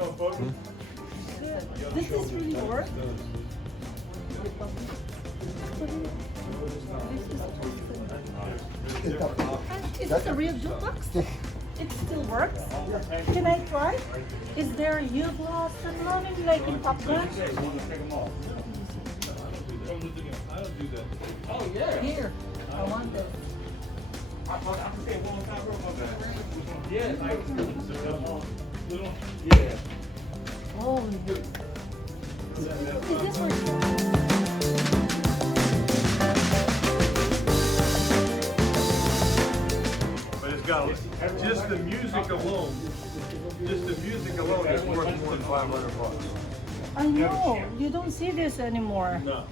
Does this really work? Is this a real jukebox? It still works? Can I try? Is there a U-gloss and running like in Top Gun? Oh yeah. Here, I want this. Yeah. Yeah. Oh, is this for But it's got, just the music alone, is worth more than 500 bucks. I know, you don't see this anymore. No.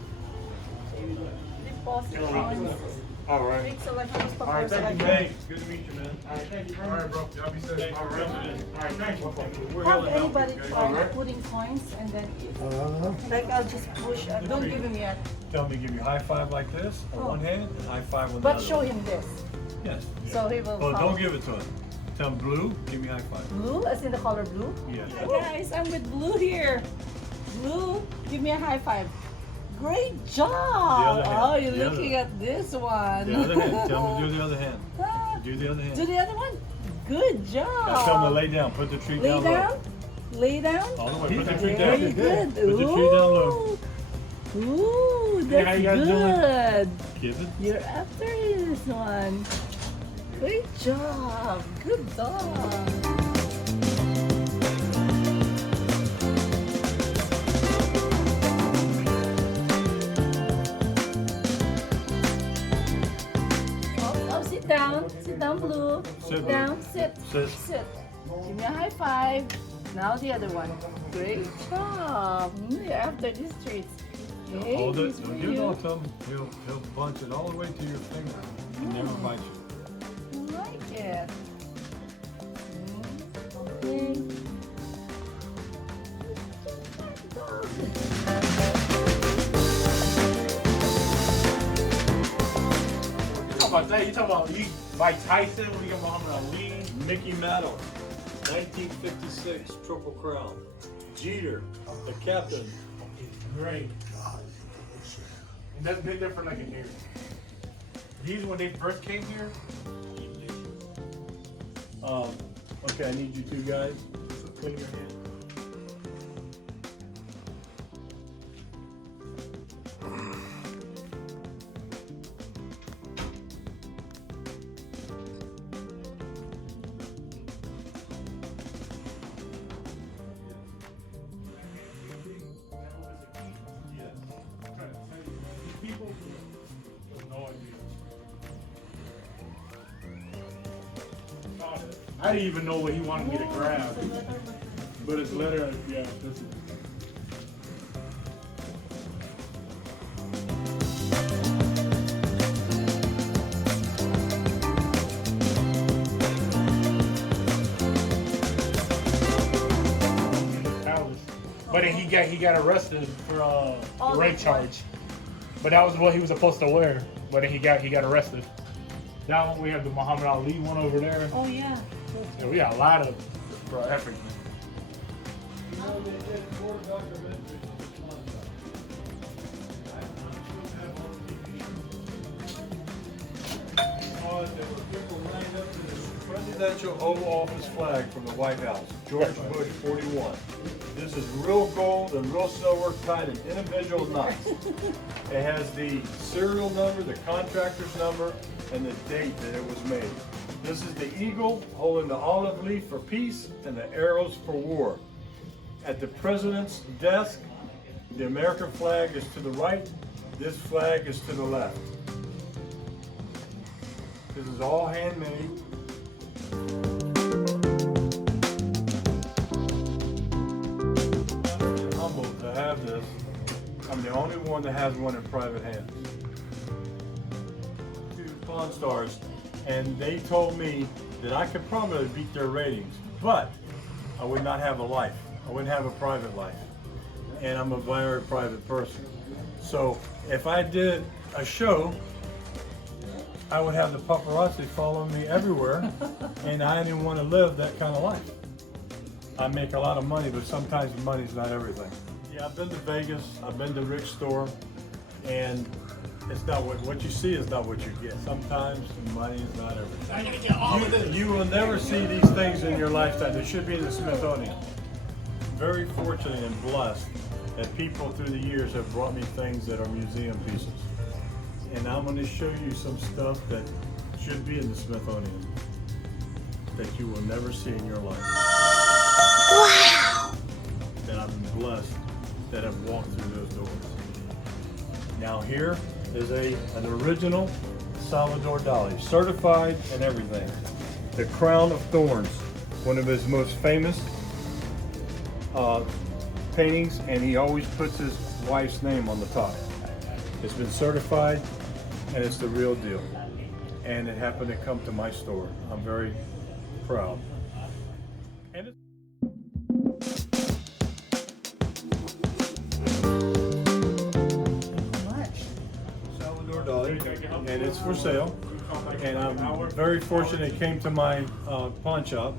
All right. Big selection of All right, thank you, Hey, good to meet you, man. All right, thank you. All right, bro. Y'all be safe. All right, thank you. We're Have here to help anybody you, okay? tried putting coins and then like I'll just push, don't give him yet. Tell me to give you a high five like this on one hand and high five on the But other. show him this. Yes. So he will Oh, follow. don't give it to him. Tell him blue, give me a high five. Blue, as in the color blue? Yeah. Hi guys, I'm with Blue here. Blue, give me a high five. Great job! other hand, Oh, you're the other. looking at this one. The other hand. Tell him to do the other hand. Ah, Do the other hand. do the other one? Good job! Now tell him to lay down. Put the tree Lay down down? low. Lay down? All the way. Put the tree down. Very good. Put the tree down low. Ooh, Hey, how that's you guys good. Give it. You're after this one. Great job. Good dog. Oh, sit down. Sit down, Blue. Sit, Blue. Down. Sit. Sit. Sit. Give me a high five. Now the other one. Great job. You're after these treats. Hey, Hold it. these for Don't give it you. all to him. He'll punch it all the way to your finger and never bite you. I like it. Okay. You talking about that? You talking about Mike Tyson? When you got Muhammad Ali? Mickey Mantle, 1956 Triple Crown. Jeter, the captain. Great. And that's been there for like a year. These when they first came here. Okay, I need you two guys. Put in your hand. People have no idea. I didn't even know what he wanted me to grab. But it's letter, yeah. This is, but then he got arrested for rape charge. But that was what he was supposed to wear. But then he got arrested. That one we have the Muhammad Ali one over there. Oh yeah. Yeah, we got a lot of everything. There were people lined up to the presidential Oval Office flag from the White House, George Bush 41. This is real gold and real silver tied in individual knots. It has the serial number, the contractor's number, and the date that it was made. This is the eagle holding the olive leaf for peace and the arrows for war. At the president's desk, the American flag is to the right, this flag is to the left. This is all handmade. I'm humbled to have this. I'm the only one that has one in private hands. Two Pawn Stars, and they told me that I could probably beat their ratings, but I would not have a life. I wouldn't have a private life. And I'm a very private person. So if I did a show, I would have the paparazzi following me everywhere, and I didn't want to live that kind of life. I make a lot of money, but sometimes money's not everything. Yeah, I've been to Vegas, I've been to Rick's store, and it's not what you see is not what you get. Sometimes money is not everything. I'm gonna get all of this. You will never see these things in your lifetime. They should be in the Smithsonian. Very fortunate and blessed that people through the years have brought me things that are museum pieces. And I'm going to show you some stuff that should be in the Smithsonian that you will never see in your life. Wow! That I'm blessed that have walked through those doors. Now here is an original Salvador Dali, certified and everything. The Crown of Thorns, one of his most famous paintings, and he always puts his wife's name on the top. It's been certified and it's the real deal. And it happened to come to my store. I'm very proud. And Salvador Dali, and it's for sale. And I'm very fortunate it came to my pawn shop.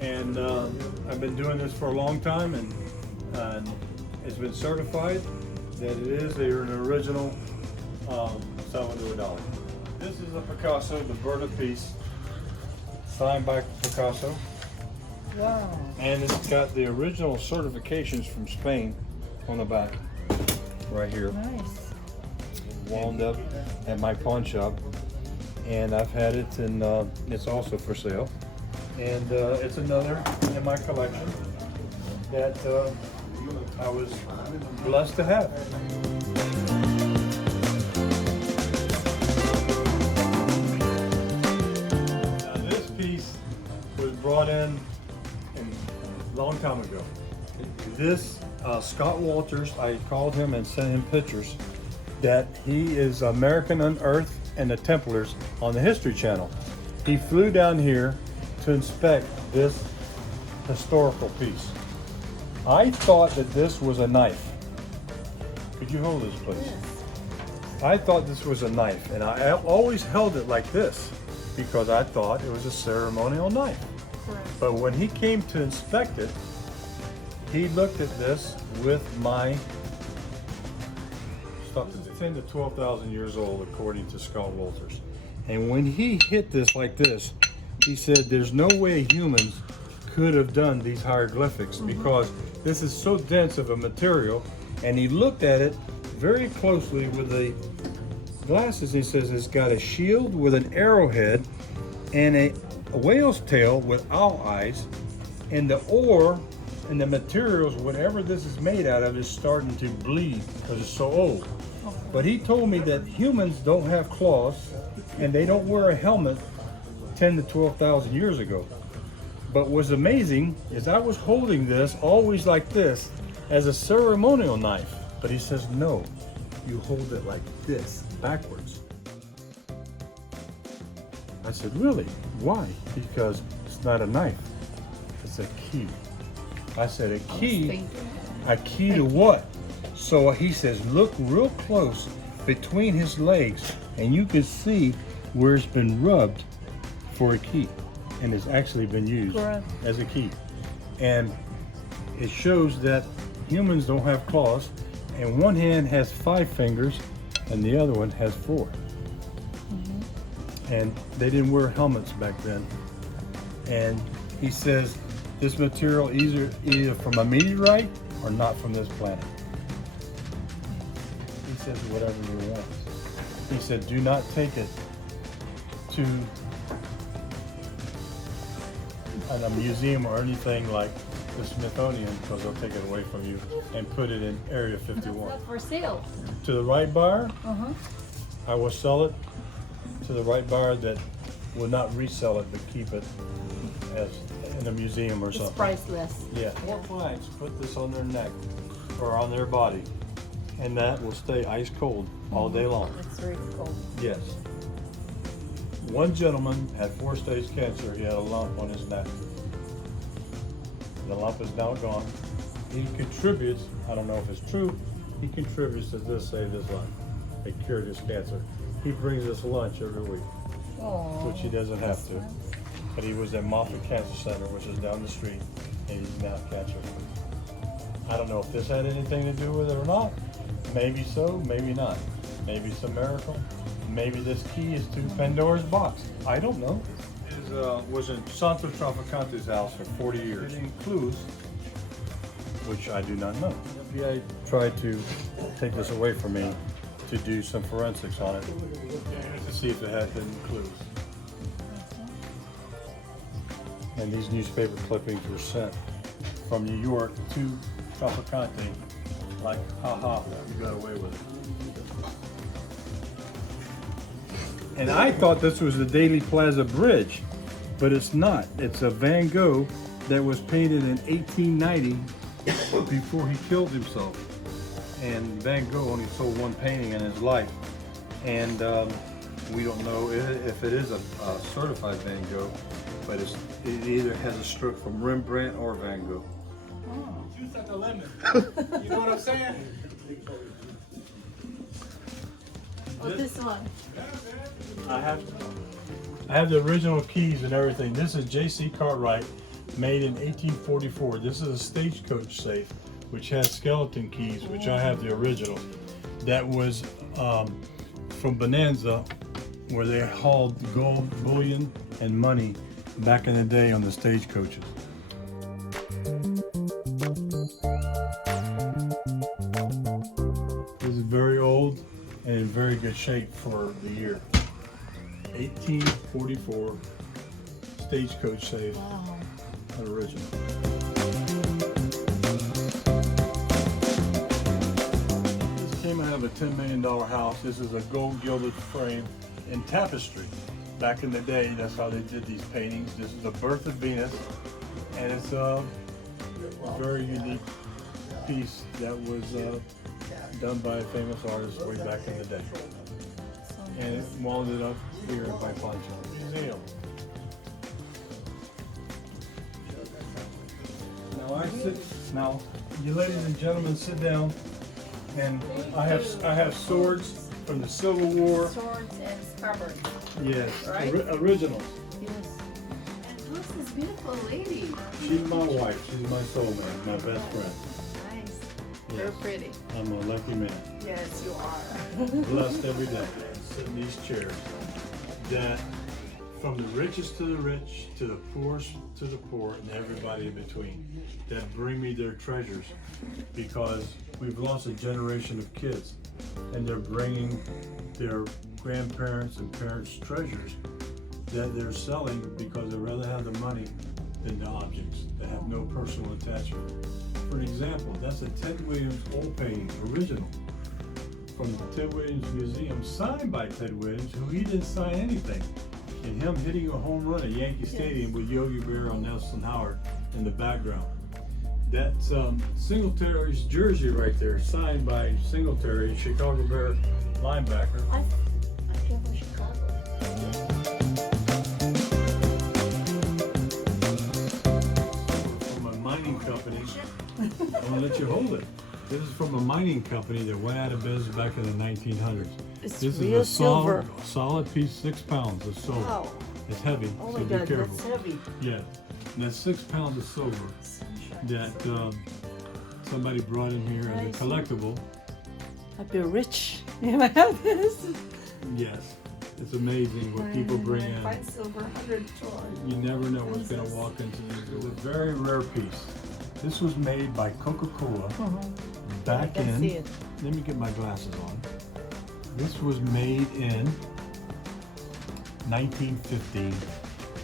And I've been doing this for a long time, and it's been certified that it is an original Salvador Dali. This is a Picasso, the Bird of Peace, signed by Picasso. Wow. And it's got the original certifications from Spain on the back, right here. Nice. Wound up at my pawn shop, and I've had it, and it's also for sale. And it's another in my collection that I was blessed to have. Now this piece was brought in a long time ago. This Scott Walters, I called him and sent him pictures that he is American Unearthed and the Templars on the History Channel. He flew down here to inspect this historical piece. I thought that this was a knife. Could you hold this, please? Yes. I thought this was a knife, and I always held it like this because I thought it was a ceremonial knife. Correct. But when he came to inspect it, he looked at this with my stuff. It's 10 to 12,000 years old, according to Scott Walters. And when he hit this like this, he said there's no way humans could have done these hieroglyphics because this is so dense of a material. And he looked at it very closely with the glasses. He says it's got a shield with an arrowhead and a whale's tail with owl eyes, and the ore and the materials, whatever this is made out of, is starting to bleed because it's so old. But he told me that humans don't have claws and they don't wear a helmet 10 to 12,000 years ago. But what's amazing is I was holding this always like this as a ceremonial knife. But he says, no, you hold it like this, backwards. I said, really? Why? Because it's not a knife, it's a key. I said, a key? A key to what? So he says, look real close between his legs and you can see where it's been rubbed for a key, and it's actually been used as a key. And it shows that humans don't have claws, and one hand has 5 fingers and the other one has 4. And they didn't wear helmets back then. And he says this material either from a meteorite or not from this planet. He says whatever you want. He said do not take it to a museum or anything like the Smithsonian because they'll take it away from you and put it in Area 51. For sale. To the right buyer, I will sell it to the right buyer that will not resell it but keep it as in a museum or something. It's priceless. Yeah. 4 clients put this on their neck or on their body, and that will stay ice cold all day long. It's very cold. Yes. One gentleman had 4-stage cancer. He had a lump on his neck. The lump is now gone. He contributes, I don't know if it's true, he contributes to this saved his life. They cured his cancer. He brings us lunch every week, which he doesn't have to. but he was at Moffitt Cancer Center, which is down the street, and he's now cancer-free. I don't know if this had anything to do with it or not. Maybe so, maybe not. Maybe it's a miracle. Maybe this key is to Pandora's box. I don't know. It was in Santo Traficante's house for 40 years. It includes, which I do not know. The FBI tried to take this away from me to do some forensics on it to see if it had hidden clues. And these newspaper clippings were sent from New York to Traficante, like, haha, you got away with it. And I thought this was the Daily Plaza Bridge, but it's not. It's a Van Gogh that was painted in 1890 before he killed himself. And Van Gogh only sold one painting in his life. And we don't know if it is a certified Van Gogh, but it either has a stroke from Rembrandt or Van Gogh. Juice at the lemon. You know what I'm saying? Oh, this one. I have the original keys and everything. This is J.C. Cartwright, made in 1844. This is a stagecoach safe, which has skeleton keys, which I have the original. That was from Bonanza, where they hauled gold, bullion, and money back in the day on the stagecoaches. This is very old and in very good shape for the year. 1844 stagecoach safe. Wow. An original. This came out of a $10 million house. This is a gold gilded frame in tapestry. Back in the day, that's how they did these paintings. This is the Birth of Venus, and it's a very unique piece that was done by a famous artist way back in the day. And it wound it up here by Pancho Museum. Now, you ladies and gentlemen, sit down. And I have swords from the Civil War. Swords and scabbards. Yes, Right? originals. Yes. And who's this beautiful lady? She's my wife. She's my soulmate, my best friend. Nice. Very pretty. I'm a lucky man. Yes, you are. Blessed every day. Sit in these chairs. That from the richest to the rich, to the poorest to the poor, and everybody in between, that bring me their treasures, because we've lost a generation of kids, and they're bringing their grandparents and parents' treasures that they're selling because they'd rather have the money than the objects that have no personal attachment. For example, that's a Ted Williams oil painting, original, from the Ted Williams Museum, signed by Ted Williams, who he didn't sign anything. And him hitting a home run at Yankee Stadium with Yogi Berra and Nelson Howard in the background. That's Singletary's jersey right there, signed by Singletary, Chicago Bear linebacker. I came from Chicago. From a mining company. I'm gonna let you hold it. This is from a mining company that went out of business back in the 1900s. It's This real is a silver. solid piece, 6 pounds of silver. Wow. It's heavy, Oh so my be God, careful. that's heavy. Yeah, and that's 6 pounds of silver that somebody brought in here as a Nice. collectible. I'd be rich if I have this. Yes, it's amazing what people bring in. Fine silver, 100 You never know what's going to walk into these. It's a very rare piece. This was made by Coca-Cola back I can in. see it. Let me get my glasses on. This was made in 1915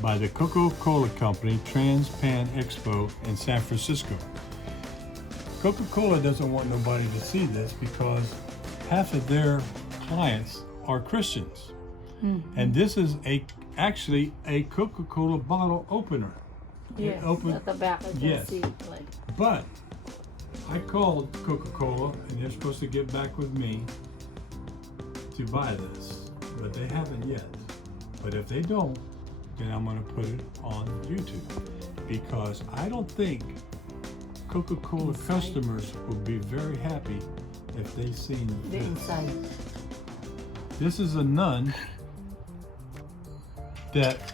by the Coca-Cola Company Trans Pan Expo in San Francisco. Coca-Cola doesn't want nobody to see this because half of their clients are Christians. And this is actually a Coca-Cola bottle opener. Yes, open- at the back I can yes. see it. Like, But I called Coca-Cola and they're supposed to get back with me to buy this, but they haven't yet. But if they don't, then I'm going to put it on YouTube, because I don't think Coca-Cola customers would be very happy if they seen the this. inside. This is a nun that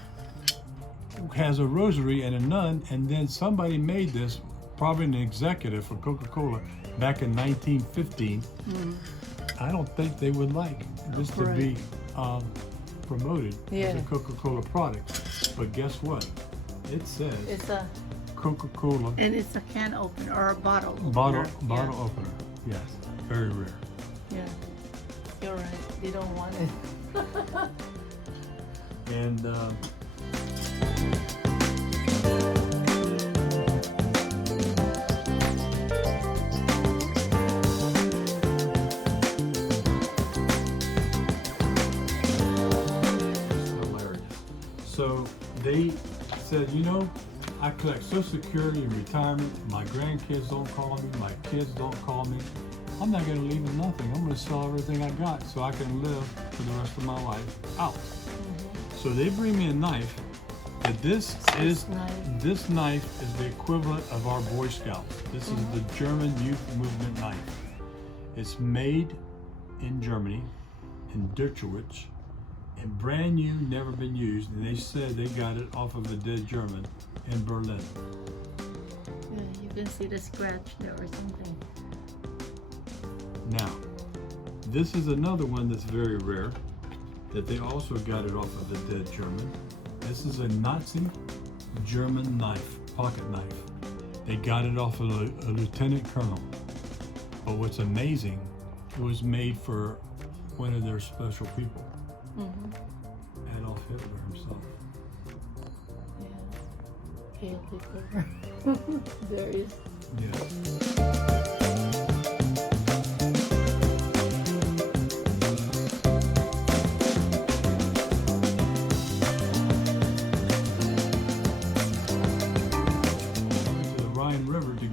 has a rosary and a nun, and then somebody made this, probably an executive for Coca-Cola back in 1915. I don't think they would like this to be promoted as a Coca-Cola product. But guess what? It says It's a Coca-Cola and it's a can opener or a bottle opener. bottle opener. Yes, very rare. Yeah, you're right. They don't want it. And hilarious. So they said, you know, I collect Social Security and retirement. My grandkids don't call me. My kids don't call me. I'm not going to leave them nothing. I'm going to sell everything I got so I can live for the rest of my life out. So they bring me a knife. But this knife is the equivalent of our Boy Scouts. This is the German Youth Movement knife. It's made in Germany, in Deutschwitz, and brand new, never been used. And they said they got it off of a dead German in Berlin. Yeah, you can see the scratch there or something. Now, this is another one that's very rare, that they also got it off of the dead German. This is a Nazi German knife, pocket knife. They got it off of a lieutenant colonel. But what's amazing, it was made for one of their special people, Adolf Hitler himself. Yeah, Hail Hitler. There is. Yes.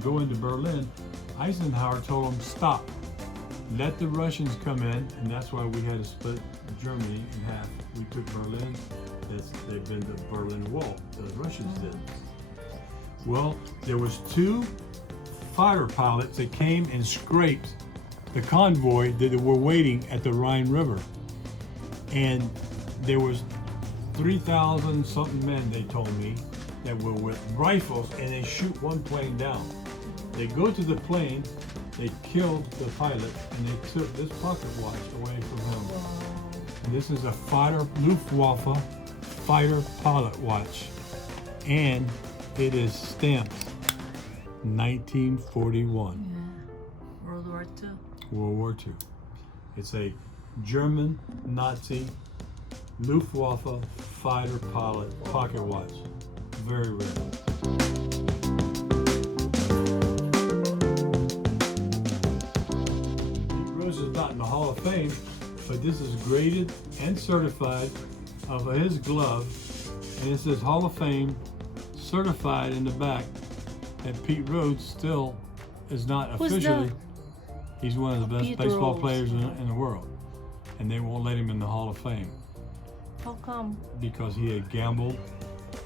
Go into Berlin, Eisenhower told them, stop, let the Russians come in, and that's why we had to split Germany in half. We took Berlin. They've been the Berlin Wall, the Russians did. Well, there was 2 fighter pilots that came and scraped the convoy that were waiting at the Rhine River, and there was 3,000 something men, they told me, that were with rifles, and they shoot one plane down. They go to the plane, they killed the pilot, and they took this pocket watch away from him. And this is a fighter, Luftwaffe fighter pilot watch. And it is stamped 1941. Yeah. World War II. World War II. It's a German Nazi Luftwaffe fighter pilot pocket watch. Very rare. Rose is not in the Hall of Fame, but this is graded and certified of his glove, and it says Hall of Fame certified in the back. And Pete Rose still is not officially. He's one of the best Pete baseball Rose. players in the world, and they won't let him in the Hall of Fame How come? because he had gambled.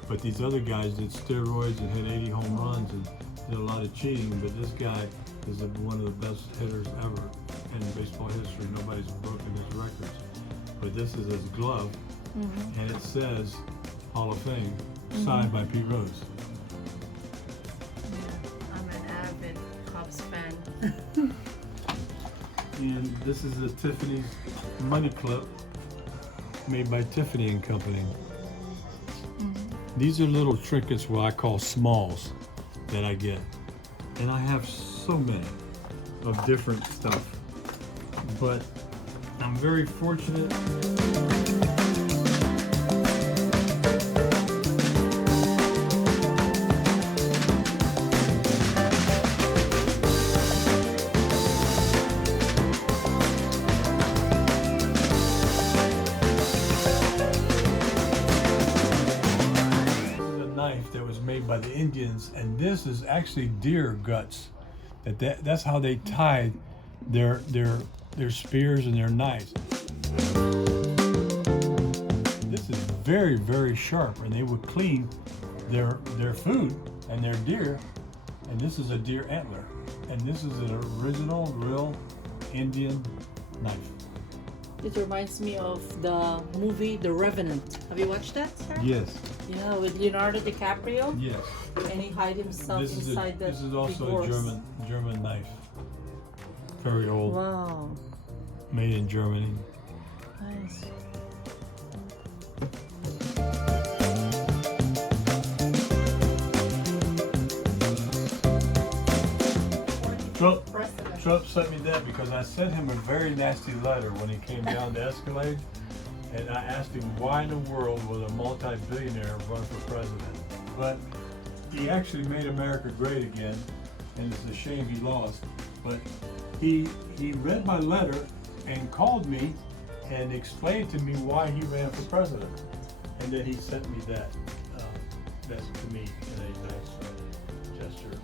But these other guys did steroids and hit 80 home runs and did a lot of cheating. But this guy is one of the best hitters ever in baseball history. Nobody's broken his records. But this is his glove, and it says Hall of Fame, signed by Pete Rose. Yeah, I'm an avid Cubs fan. And this is the Tiffany's money clip made by Tiffany and Company. These are little trinkets, what I call smalls, that I get. And I have so many of different stuff. But I'm very fortunate. That was made by the Indians, and this is actually deer guts. That's how they tied their spears and their knives. This is very, very sharp, and they would clean their food and their deer. And this is a deer antler, and this is an original, real Indian knife. It reminds me of the movie The Revenant. Have you watched that, sir? Yes. Yeah, with Leonardo DiCaprio. Yes. And he hide himself inside that. This is also divorce. a German knife. Very old. Wow. Made in Germany. Nice. Trump sent me that because I sent him a very nasty letter when he came down the Escalade, and I asked him why in the world would a multi-billionaire run for president. But he actually made America great again, and it's a shame he lost. But he read my letter and called me and explained to me why he ran for president, and then he sent me that to me in a nice gesture.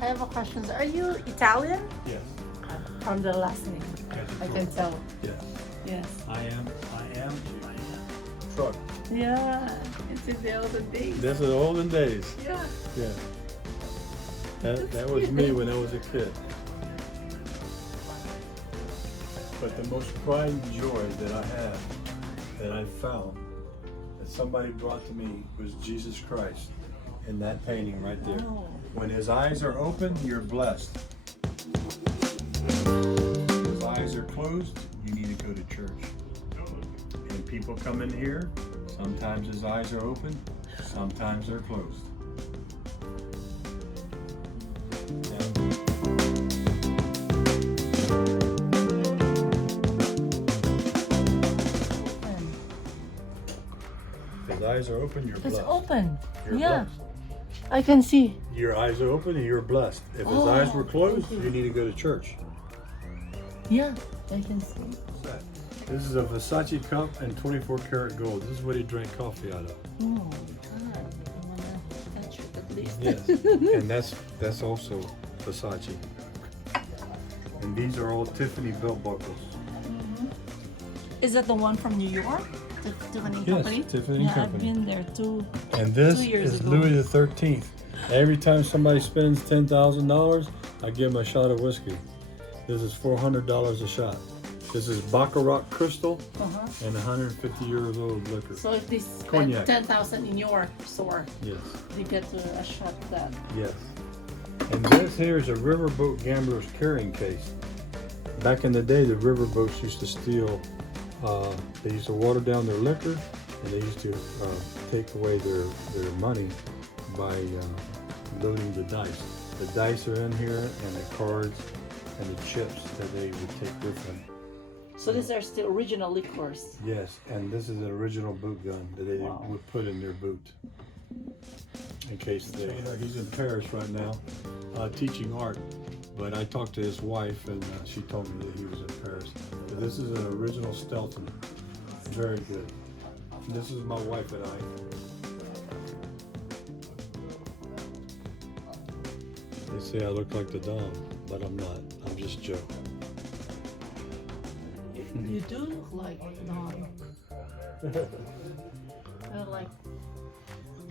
I have a question. Are you Italian? Yes. From the last name, I can tell. Yes. Yes. I am. Truck. Yeah, it's in the olden days. That's the olden days. Yeah. Yeah. That was me when I was a kid. But the most pride and joy that I have, that I found, that somebody brought to me was Jesus Christ in that painting right there. Oh. When his eyes are open, you're blessed. When his eyes are closed, you need to go to church. And people come in here, sometimes his eyes are open, sometimes they're closed. If his eyes are open, you're blessed. It's open. You're Yeah. blessed. I can see. Your eyes are open and you're blessed. If his eyes were closed, you need to go to church. Yeah, I can see. This is a Versace cup and 24 karat gold. This is what he drank coffee out of. Oh my God, I wanna touch it at least. Yes, and that's also Versace. And these are all Tiffany belt buckles. Is that the one from New York? The Tiffany Company? Tiffany yeah, Company. I've been there too. And this 2 years is ago. Louis the 13th. Every time somebody spends $10,000, I give them a shot of whiskey. This is $400 a shot. This is Baccarat Crystal and 150 years old liquor. So if they spend Cognac. 10,000 in your store, Yes, they get a shot of that. yes. And this here is a riverboat gambler's carrying case. Back in the day, the riverboats used to steal, they used to water down their liquor, and they used to take away their money by loading the dice. The dice are in here, and the cards, and the chips that they would take with them. So these are still original liquors. Yes, and this is an original boot gun that they would put in their boot. In case they, he's in Paris right now, teaching art. But I talked to his wife, and she told me that he was in Paris. But this is an original Stelton. Very good. And this is my wife and I. They say I look like the Don, but I'm not. I'm just Joe. You do look like Don. Like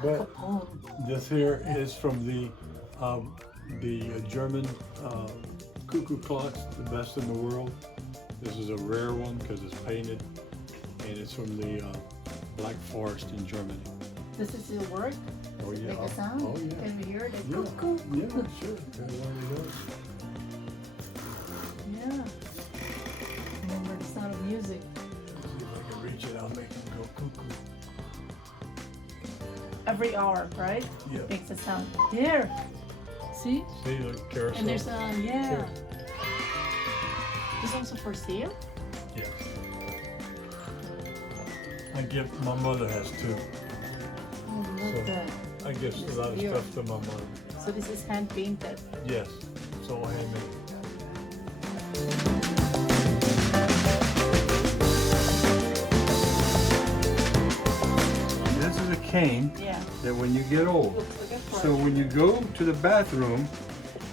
But Capone. this here is from the German cuckoo clocks, the best in the world. This is a rare one because it's painted, and it's from the Black Forest in Germany. This is your work? Oh yeah. Make a sound? Oh yeah. Can we hear it? Yeah, Cuckoo. yeah, sure. Yeah. Remember the sound of music. See if I can reach it, I'll make them go cuckoo. Every hour, right? Yeah. Makes a sound. There. See? See, look, carousel. And there's a, yeah. Here. This is also for sale? Yes. My mother has two. Oh, look So- at that. I give a lot of Here. stuff to my mother. So this is hand painted. Yes, it's all handmade. This is a cane Yeah. that when you get old, Looks like a so when you go to the bathroom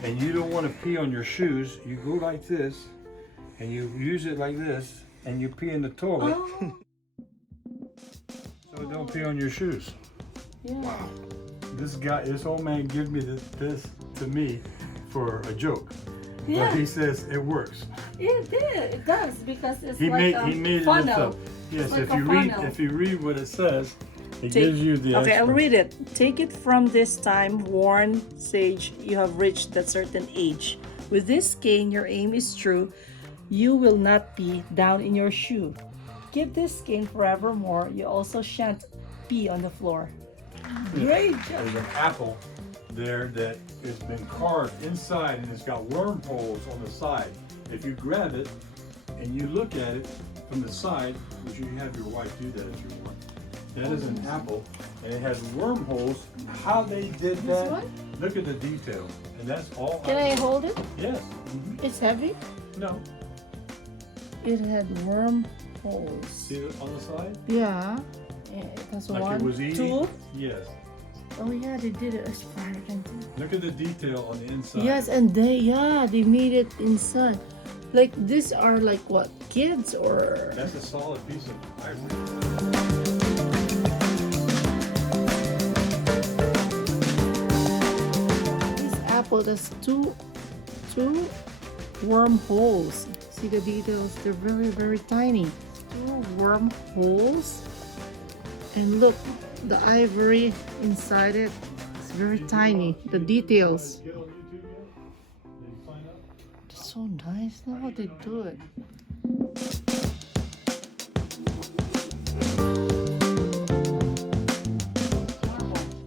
and you don't want to pee on your shoes, you go like this and you use it like this and you pee in the toilet. Oh, So don't pee on your shoes. yeah. This old man gave me this to me for a joke. Yeah. But he says it works. It does because it's He like made it funnel. himself. Yes, It's like if a you read funnel. if you read what it says, it gives you the Okay, I'll expert- read it. Take it from this time, worn sage, you have reached that certain age. With this cane, your aim is true. You will not be down in your shoe. Keep this cane forevermore. You also shan't pee on the floor. Great job. There's an apple there that has been carved inside and it's got wormholes on the side. If you grab it and you look at it from the side, which you can have your wife do that if you want, that is an apple and it has wormholes. How they did that, one? look at the detail. And that's all. Can I hold it? Yes. It's heavy. No. It had wormholes. See it on the side? Yeah. It has Like one, it was eating? two. Yes. Oh yeah, they did it as far as I can tell. Look at the detail on the inside. Yes, and they made it inside. Like these are like what, kids or? That's a solid piece of ivory. This apple has two wormholes. See the details? They're very tiny. Two wormholes. And look, the ivory inside it is very tiny. The details. Get on YouTube yet? Did you sign up? It's so nice. Look how they do it.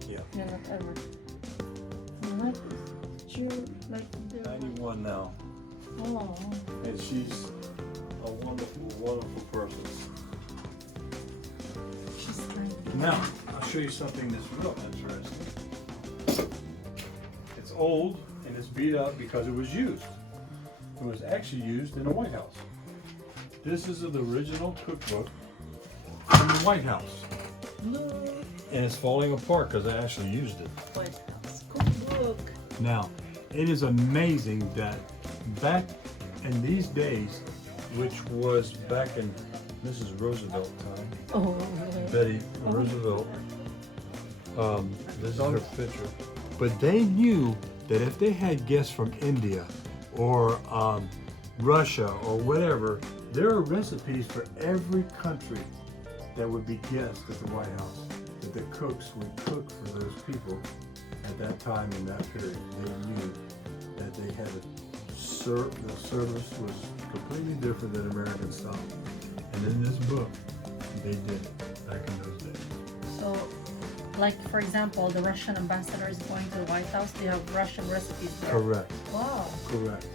Yeah. Yeah, not ever. I like this. True, like the 91 now. oh. And she's a wonderful person. She's tiny. Now, I'll show you something that's real interesting. It's old and it's beat up because it was used. It was actually used in the White House. This is the original cookbook from the White House. Look, And it's falling apart because I actually used it. White House cookbook. Now, it is amazing that back in these days, which was back in Mrs. Roosevelt time, Oh, Betty Roosevelt, this is her picture. But they knew that if they had guests from India or Russia or whatever, there are recipes for every country that would be guests at the White House, that the cooks would cook for those people at that time in that period. They knew that they had to serve, the service was completely different than American style. And in this book, they did it back in those days. so like for example, the Russian ambassador is going to the White House. They have Russian recipes there. Correct, Wow, correct.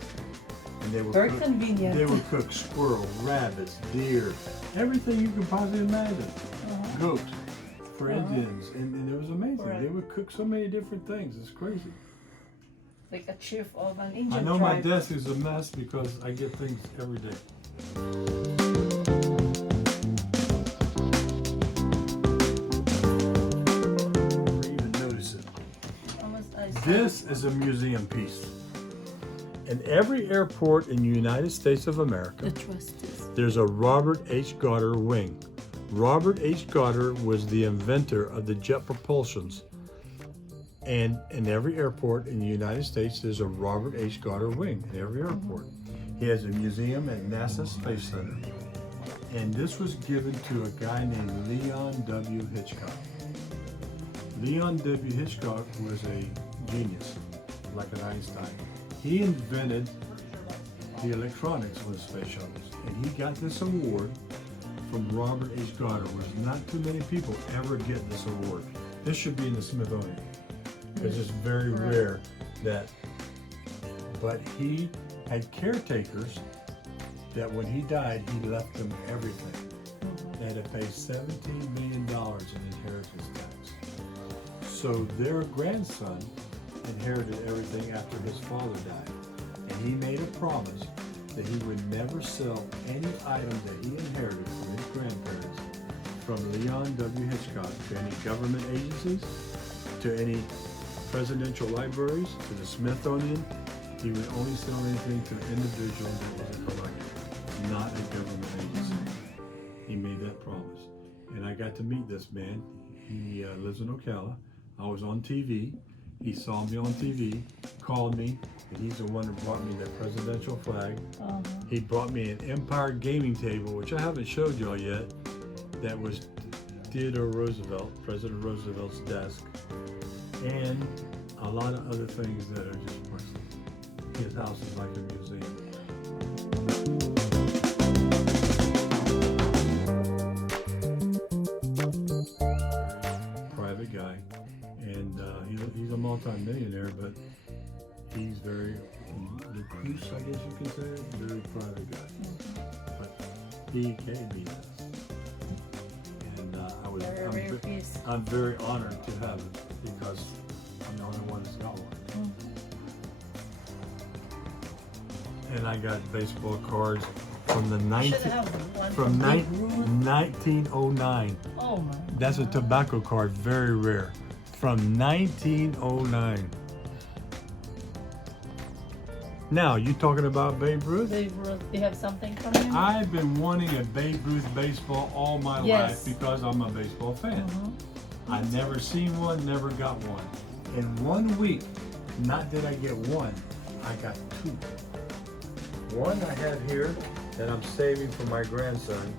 And they would very cook, convenient. they would cook squirrel, rabbits, deer, everything you can possibly imagine. Goat for Indians, and it was amazing. Right. They would cook so many different things. It's crazy. Like a chief of an Indian I know tribe. my desk is a mess because I get things every day. Never even notice it. This is a museum piece. In every airport in the United States of America, The trustees. there's a Robert H. Goddard wing. Robert H. Goddard was the inventor of the jet propulsions. And in every airport in the United States, there's a Robert H. Goddard wing in every airport. He has a museum at NASA Space Center. And this was given to a guy named Leon W. Hitchcock. Leon W. Hitchcock was a genius, like an Einstein. He invented the electronics on the space shuttles. And he got this award from Robert H. Goddard, which not too many people ever get this award. This should be in the Smithsonian, because it's very rare that, but he had caretakers that when he died, he left them everything. They had to pay $17 million in inheritance tax. So their grandson inherited everything after his father died. And he made a promise that he would never sell any items that he inherited from his grandparents, from Leon W. Hitchcock, to any government agencies, to any presidential libraries, to the Smithsonian. He would only sell anything to an individual that was a collector, not a government agency. He made that promise. And I got to meet this man. He lives in Ocala. I was on TV. He saw me on TV, called me, and he's the one that brought me the presidential flag. Uh-huh. He brought me an Empire gaming table, which I haven't showed y'all yet, that was Theodore Roosevelt, President Roosevelt's desk, and a lot of other things that are just priceless. His house is like a museum. Private guy, and he's a multi-millionaire, but he's very recluse, I guess you can say, very private guy. But he gave me this, and I'm very honored to have it because I'm the only one that's got one. And I got baseball cards from the 1909. Oh my. That's a tobacco card, very rare, from 1909. Now, you talking about Babe Ruth? Babe Ruth, they have something coming in? I've been wanting a Babe Ruth baseball all my life because I'm a baseball fan. I never seen one, never got one. In 1 week, not that I get one, I got two. One I have here that I'm saving for my grandson,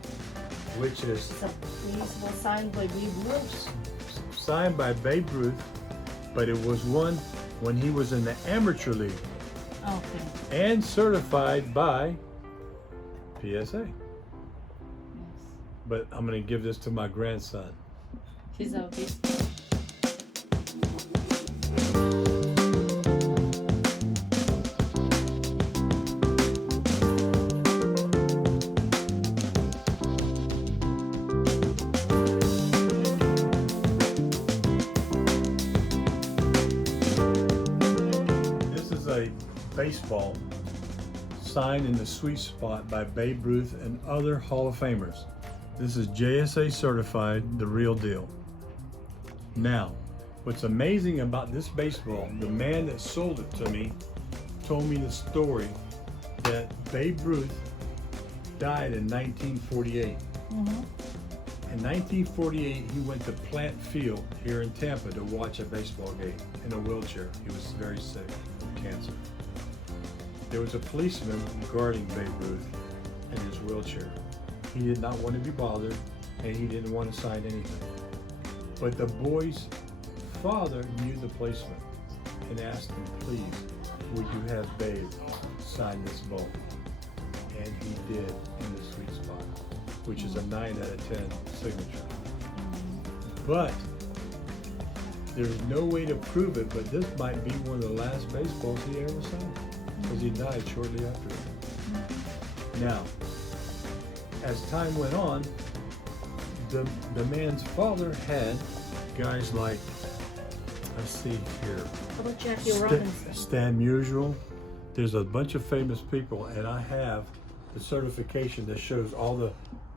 which is It's a baseball signed by Babe Ruth. signed by Babe Ruth, but it was one when he was in the amateur league. Okay. And certified by PSA. Yes. But I'm gonna give this to my grandson. He's a baseball. This is a baseball signed in the sweet spot by Babe Ruth and other Hall of Famers. This is JSA certified, the real deal. Now, what's amazing about this baseball, the man that sold it to me told me the story that Babe Ruth died in 1948. In 1948, he went to Plant Field here in Tampa to watch a baseball game in a wheelchair. He was very sick with cancer. There was a policeman guarding Babe Ruth in his wheelchair. He did not want to be bothered, and he didn't want to sign anything. But the boy's father knew the policeman and asked him, please, would you have Babe sign this ball? And he did in the sweet spot, which is a 9 out of 10 signature. But there's no way to prove it, but this might be one of the last baseballs he ever signed, because he died shortly after it. Now, as time went on, the man's father had guys like, let's see here, How about Jackie Robinson? Stan Musial. There's a bunch of famous people, and I have the certification that shows all the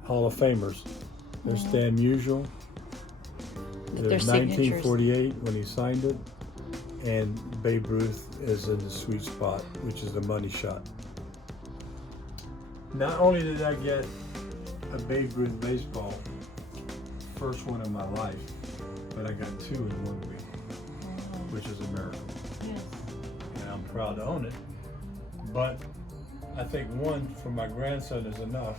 Hall of Famers. There's Stan Musial. There's 1948 when he signed it, and Babe Ruth is in the sweet spot, which is the money shot. Not only did I get a Babe Ruth baseball, first one in my life, but I got two in 1 week, which is a miracle. Yes. And I'm proud to own it. But I think one for my grandson is enough.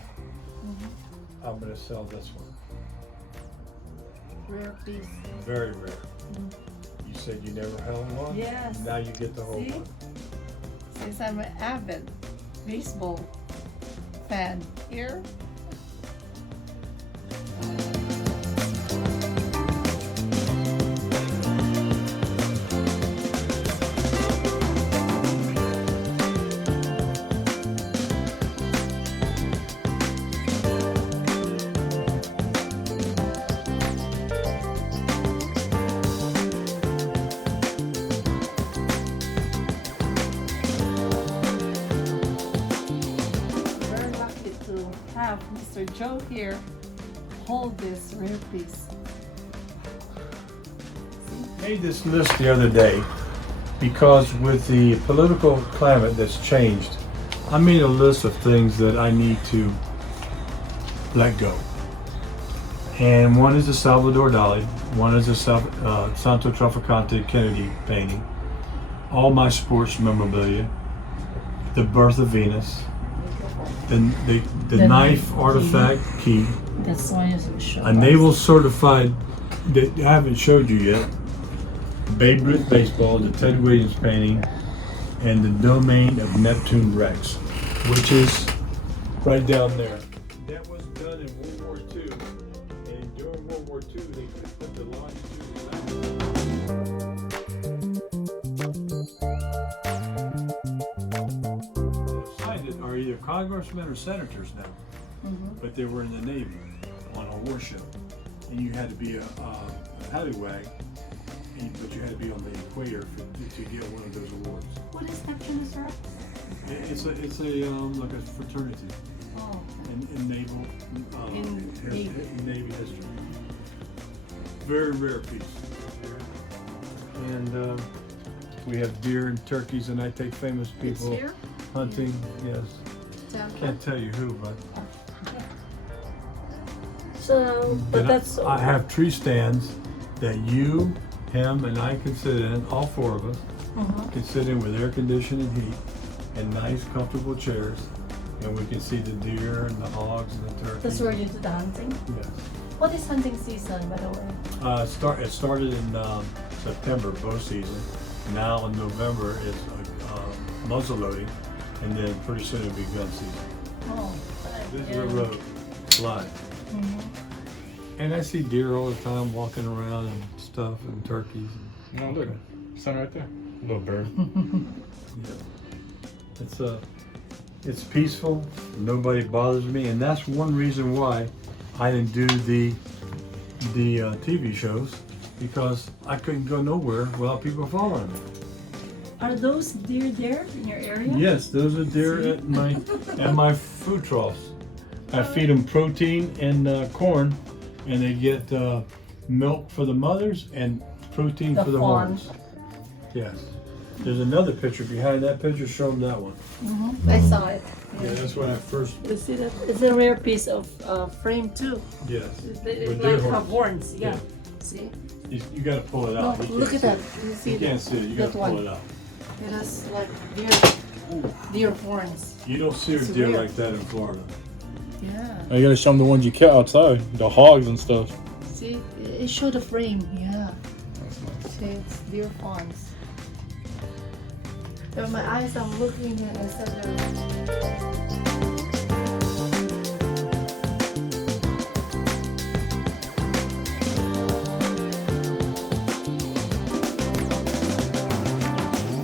I'm gonna sell this one. Rare piece. Very rare. You said you never held one? Yes. Now you get the whole See? one. Since I'm an avid baseball fan here. Have Mr. Joe here hold this rare piece. Made this list the other day because with the political climate that's changed, I made a list of things that I need to let go. And one is the Salvador Dali, one is the Santo Trafficante Kennedy painting, all my sports memorabilia, the birth of Venus, the knife artifact key, That's why you show a naval certified that I haven't showed you yet, Babe Ruth baseball, the Ted Williams painting, and the domain of Neptune Rex, which is right down there. That was done in World War II, and during World War II they could put the longitude. Are either congressmen or senators now, but they were in the Navy on a warship, and you had to be a hallywag, but you had to be on the equator to get one of those awards. What is Neptune, sir? It's a like a fraternity Oh. in naval Navy history. Very rare piece. And we have deer and turkeys, and I take famous people here? hunting. Yes, Tampa? can't tell you who, but So, but and that's I have tree stands that you, him, and I can sit in. All four of us can sit in with air conditioning and heat, and nice, comfortable chairs, and we can see the deer and the hogs and the turkeys. That's where you do the hunting. Yes. What is hunting season, by the way? It started in September, bow season. Now in November it's muzzle loading, and then pretty soon it'll be gun season. Oh, This is a road, live. And I see deer all the time walking around and stuff, and turkeys. No, look, sun right there. Little bird. Yeah. It's peaceful. Nobody bothers me, and that's one reason why I didn't do the TV shows, because I couldn't go nowhere without people following me. Are those deer there in your area? Yes, those are deer at my food troughs. I feed them protein and corn, and they get milk for the mothers and protein for the fawns. horns. Yes. There's another picture behind that picture. Show them that one. I saw it. Yeah, that's when I first. You see that? It's a rare piece of frame too. Yes. They With like deer have horns. Yeah. Yeah. See? You got to pull it No, out. You look can't at that. see You see You can't see it. You got that to pull one. it out. It has like deer horns. You don't see a It's deer rare. like that in Florida. Yeah. You gotta show them the ones you kept outside, the hogs and stuff. See, it showed the frame. Yeah. That's nice. See, it's deer fawns. With my eyes, I'm looking and I said,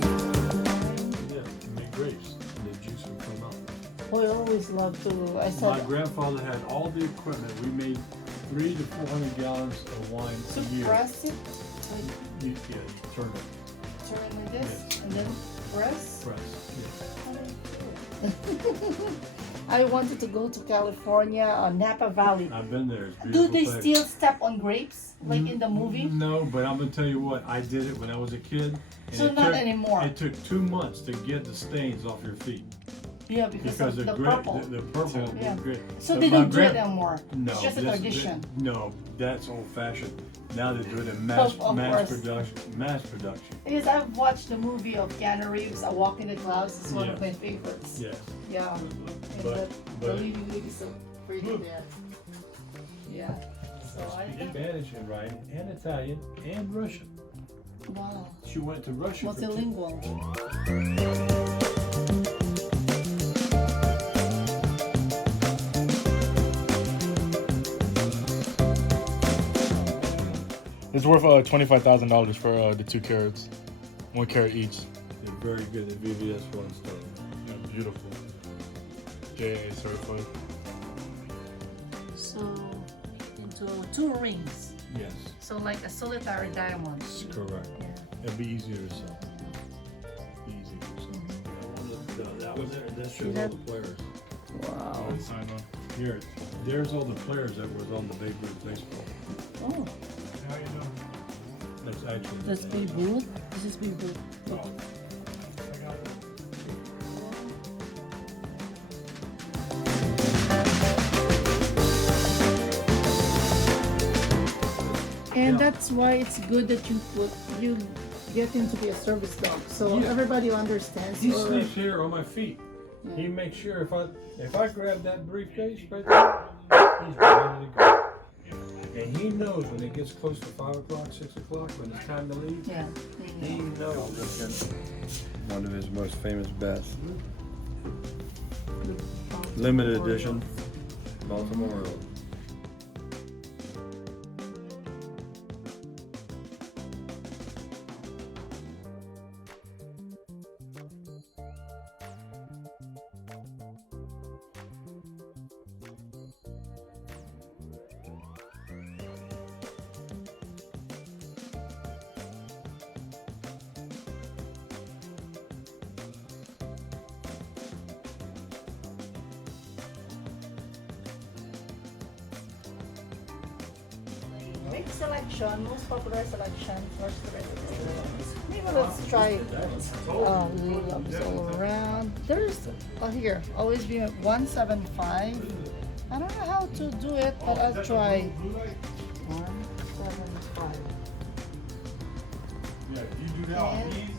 Yeah, you make grapes, and the juice will come out. oh, I always love to. I My said, grandfather had all the equipment. We made 300 to 400 gallons of wine to a year. press it, You turn it, turn like this, and then press. press. I wanted to go to California or Napa Valley. Yeah. I've been there. It's a Do beautiful they place. still step on grapes like in the movie? No, but I'm gonna tell you what. I did it when I was a kid. And So it not took, anymore. It took 2 months to get the stains off your feet Yeah, because because of the grape, purple. the purple, Yeah. the grape. So But they my don't do it grand- anymore. No, It's just a this- tradition. No, that's old fashioned. Now they do it in mass Of course. production. Mass production. Because I've watched the movie of Keanu Reeves, A Walk in the Clouds. It's one of Yeah. my favorites. Yes. Yeah. And But- the but- leading lady so pretty there. Yeah. So I Speak think, Spanish and writing, and Italian, and Russian. wow. She went to Russia. for two- Multilingual. It's worth $25,000 for the 2 carats, 1 carat each. They're very good at VVS one star. Yeah, beautiful. JA certified. So into 2 rings. Yes, So like a solitary diamond. correct. Yeah. It'd be easier to sell. Easy to sell. That was it. That shows all the players. Wow. Sign on. Here, there's all the players that was on the Babe Ruth baseball. Oh, How you doing? That's actually. that's Babe Ruth. This is Babe Ruth. And Yeah. that's why it's good that you get him to be a service dog, so Yeah. everybody understands. He or- sleeps here on my feet. He makes sure if I grab that briefcase right there, he's ready to go. And he knows when it gets close to 5 o'clock, 6 o'clock, when it's time to leave. Yeah. He knows. One of his most famous bats. Limited edition, Baltimore Road. Big selection, most popular selection, first maybe let's try loves all around. There's here, always be 175. I don't know how to do it, but I'll try. 175. Yeah, you do that on these.